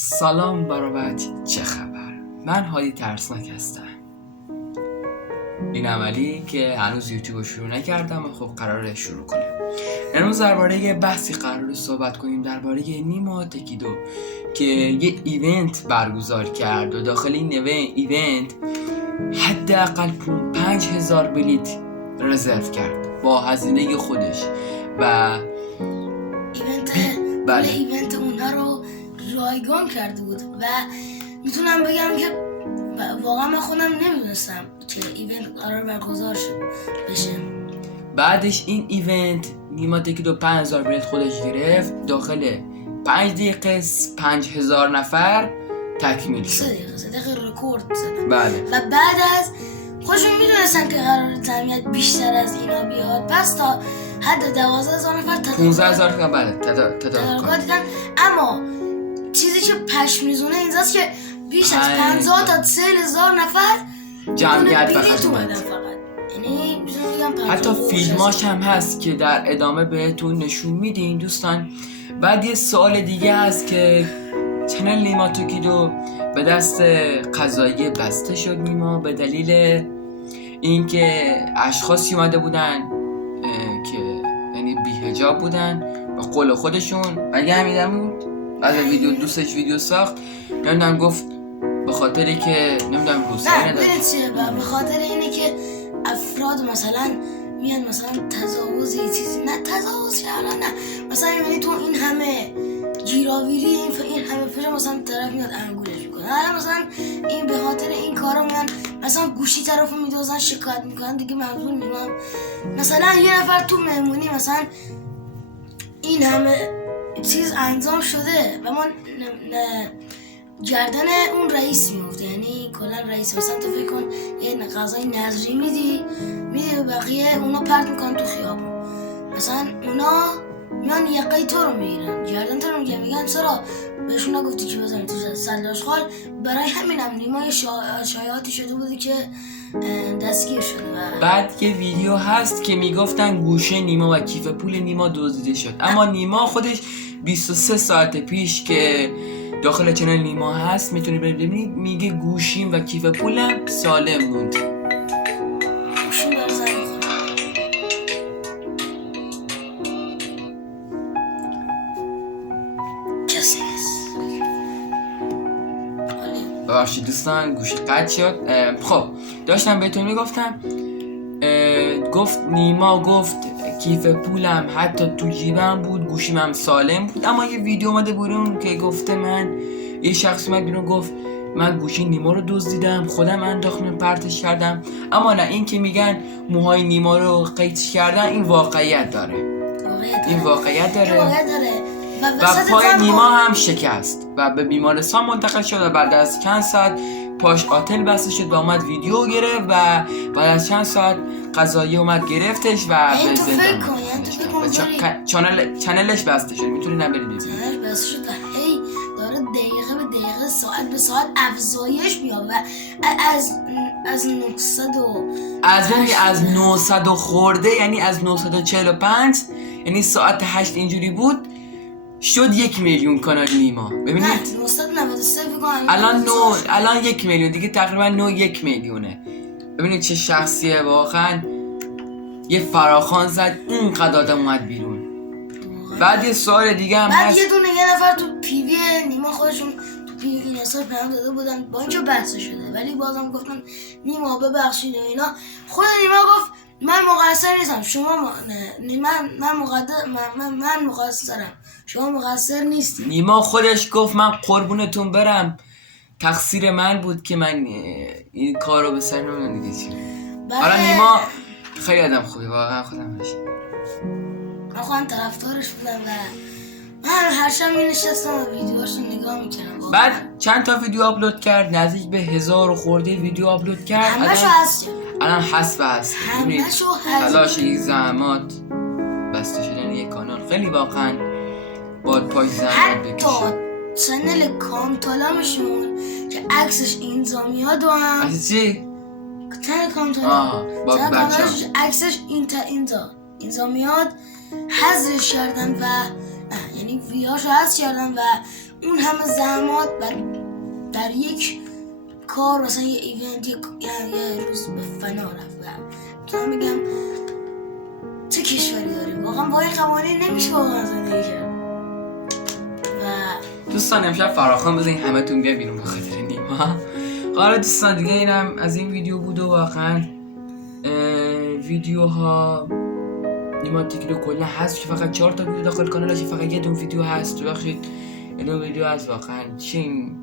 سلام برابط، چه خبر؟ من هادی ترسناک هستم. این عملی که هنوز یوتیوب رو شروع نکردم و خب قراره شروع کنیم. امروز درباره یه بحثی قراره صحبت کنیم درباره نیما تکیدو که یه ایونت برگزار کرد و داخل این ایونت حداقل 5000 بلیت رزرو کرد با هزینه خودش و ایونت اونها رو رایگان کرده بود و میتونم بگم که واقعا من خودم نمیدونستم که ایونت قرار برگزار بشه. بعدش این ایونت نیما تکیدو 5000 بلیت خودش گرفت، داخل 5 دقیقه 5000 نفر تکمیل شد. 3 دقیقه رکورد زدن. بله. و بعد از خودشون میدونستن که قرار جمعیت بیشتر از اینا بیاد، پس تا حد 12000 نفر 15000 نفر بله تدارکات دیدن. اما چیزی که پشمریزونه اینجاست که بیش از 50 تا 40000 نفر جمعیت فقط اومد. یعنی حتی فیلماش هم هست که در ادامه بهتون نشون میدین دوستان. بعد یه سوال دیگه هست که چنل نیما تکیدو به دست قضایی بسته شد نیما به دلیل اینکه اشخاصی اومده بودن که یعنی بی‌حجاب بودن به قول خودشون اگه همین بود. بعد ویدیو دوستش ویدیو ساخت، نمیدونم گفت به خاطری که نمیدونم روسیه نداشت، به خاطر اینه که افراد مثلا میان مثلا تجاوز یه چیزی، نه تجاوز کردن، نه مثلا یعنی تو این همه گیراویری این همه فیلم مثلا طرف میاد انگولش میکنه، حالا مثلا این به خاطر این کارا میان مثلا گوشی طرفو میدوزن شکایت میکنن دیگه مجبور میمونم. مثلا یه نفر تو مهمونی مثلا این همه چیز انجام شده و ما گردن اون رئیس میفته، یعنی کلا رئیس مثلا تو فکر کن یه غذای نظری میدی و بقیه اونا پرت میکنن تو خیابون، مثلا اونا میان یقه تو رو میگیرن، گردن تو رو میگن چرا بهشون نگفتی که بزنی تو سلاش خال. برای همینم نیما شایعاتی شده بودی که دستگیر شده. بعد یه ویدیو هست که میگفتن گوشه نیما و کیف پول نیما دزدیده شد، اما نیما خودش 23 ساعت پیش که داخل چنل نیما هست میتونید ببینید میگه گوشیم و کیف پولم سالم موند. گوشیم بر زمین کسی نیست. ببخشید دوستان گوشی قطع شد. خب داشتم بهتون میگفتم، گفت نیما گفت کیف پولم حتی تو جیبم بود، گوشیم هم سالم بود. اما یه ویدیو اومده بیرون که گفته یه شخص اومد بیرون گفت من گوشی نیما رو دزدیدم، خودم انداختم پرتش کردم. اما نه، این که میگن موهای نیما رو قیچی کردن این واقعیت داره. این واقعیت داره. و پای نیما هم شکست و به بیمارستان منتقل شد و بعد از چند ساعت پاش آتل بسته شد و اومد ویدیو گرفت و بعد از چند ساعت قضایی اومد گرفتش و به زندان چنلش بسته شد. میتونی نبری ببینی چنلش بسته شد و هی داره دقیقه به دقیقه ساعت به ساعت افزایش میاد و از 900 خورده، یعنی از 945 یعنی ساعت 8 اینجوری بود شد 1 میلیون کانال نیما. ببینید 993 الان 1 میلیون دیگه، تقریبا 1 میلیونه. ببینید چه شخصیه واقعا. یه فراخوان زد اینقدر آدم اومد بیرون. بعد یه سوال دیگه هم بعد یه نفر تو پیوی نیما خودشون تو پیوی این حساب پیام داده بودن با اینجا بحث شده، ولی بازم گفتن نیما ببخشید و اینا. خود نیما گفت من مقصر نیستم، شما من مقصرم، شما مقصر نیستی. نیما خودش گفت من قربونتون برم، تقصیر من بود که من این کارو به سر نمیدید. حالا نیما خیلی آدم خوبی واقعا، خودم بشه من خودم طرفدارش بودم و من هر شب می‌نشستم و ویدیوهاشو نگاه می‌کردم. بعد چند تا ویدیو آپلود کرد، نزدیک به 1000 خورده ویدیو آپلود کرد. همشو هست، الان هست. همشو هست. تلاش یک زحمات بسته شدن یک کانال خیلی واقعا باید پای زحمت بکشه. حتی چنل کامتالامشون که عکسش اینجا میاد و هم عکس چی؟ چنل کامتالام عکسش اینجا میاد حذفش کردن و یعنی ویدیوهاشو حذف کردن و اون همه زحمات در یک کار مثلا یه ایونت یه روز به فنا رفت. تو میگم چه کشوری داریم واقعا با این قوانین نمیشه واقعا زندگی کرد. و دوستان امشب فراخوان بزنین همتون بیا بیرون بخاطر نیما. حالا دوستان دیگه اینم از این ویدیو بود و واقعا ویدیوها نیما تیکلو کلا هست که فقط 4 تا ویدیو داخل کانالش، فقط یه دون ویدیو هست. ببخشید یه دون ویدیو هست واقعا چین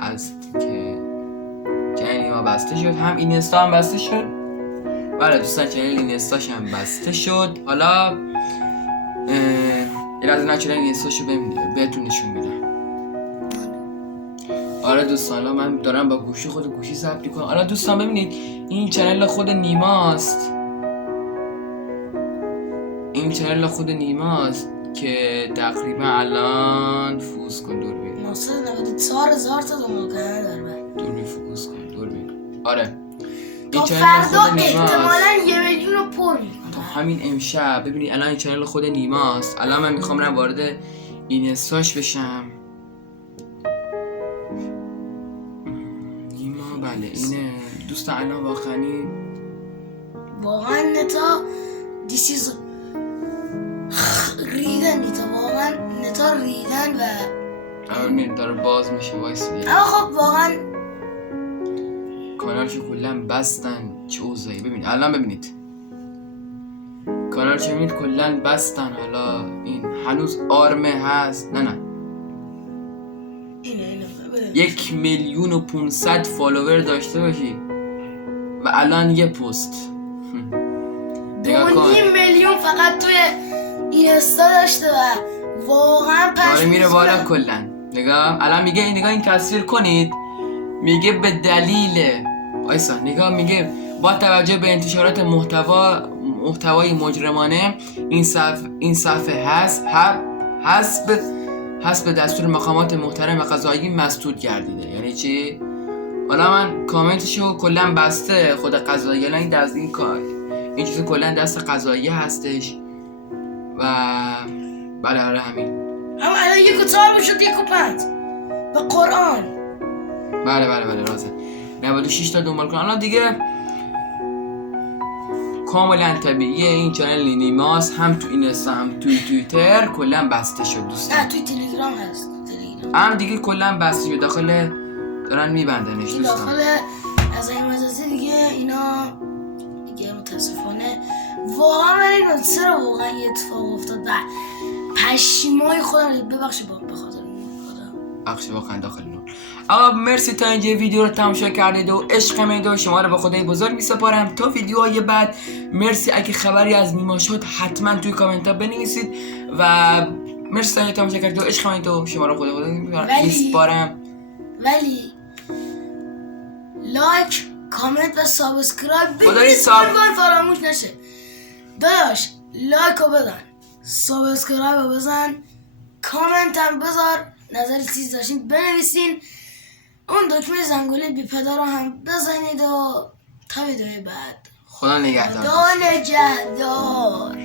هست که نیما بسته شد، هم اینستا هم بسته شد. بله دوستان چنل اینستاش هم بسته شد. حالا یه لحظه نچنل اینستاشو بهتون نشون میدم. آره دوستان الان من دارم با گوشی گوشی ضبط میکنم. حالا دوستان ببینید این چنل خود نیماست، این چنل خود نیماست که تقریبا الان فوز کن دور بین 94,000 تا دنبال کننده داره. دور بین فوز کن دور بین. آره تا فردا احتمالاً 1 میلیون رو پر میکنه. تا همین امشب ببینید الان این چنل خود نیماست. الان من میخوام برم وارد اینستاش بشم. نیما بله اینه دوستان. الان واقعا نتا دیسیز ریدن، نتا واقعا نتا ریدن و الان داره باز میشه وایس دیگه. اما خب واقعا کانالشو کلا بستن. چه اوضاعی ببینید الان ببینید کانالشو ببینید کلا بستن. حالا این هنوز آرمه هست. نه اینه 1,500,000 فالوور داشته باشی و الان یه پست 2.5 میلیون فقط توی اینستا داشته و واقعا داره میره بالا کلا. نگاه الان میگه این تصویر کنید، میگه به دلیل آیسا نگاه میگه با توجه به انتشارات محتوای مجرمانه این صفحه حسب دستور مقامات محترم قضایی مسدود گردیده. یعنی چی؟ حالا من کامنتشو کلا بسته خود قضایی، یعنی این دست این چیزو کلا دست قضایی هستش و بله آره همین. اما الان 1.4 شد 1.5 به قرآن. بله رازه 96 تا دنبال کن. الان دیگه کاملا طبیعیه این چنل نیماست، هم تو اینستا هم تو توییتر کلا بسته شد دوستان. نه توی تلگرام هست. هم دیگه کلا بسته شد، داخل دارن میبندنش دوستان. داخل از این مجازی دیگه اینا دیگه متاسفانه واقعا من نمیدونم چرا واقعا یه اتفاق افتاد و پشیمای خودم ببخشید بخاطر بخشی واقعا داخل نور. آقا مرسی تا اینجا ویدیو رو تماشا کردید و عشق مید و شما رو به خدای بزرگ میسپارم تا ویدیوهای بعد. مرسی اگه خبری از نیما شد حتما توی کامنت ها بنویسید و مرسی تا اینجا تماشا کردید و عشق مید و شما رو خدای بزرگ میسپارم. ولی لایک کامنت و سابسکرایب خدای فراموش نشه. داداش لایک رو بزن، سابسکرایب رو بزن، کامنت هم بذار، نظر چیز داشتین بنویسین، اون دکمه زنگوله بی پدر رو هم بزنید و تا ویدیوی بعد خدا نگهدار. خدا نگهدار.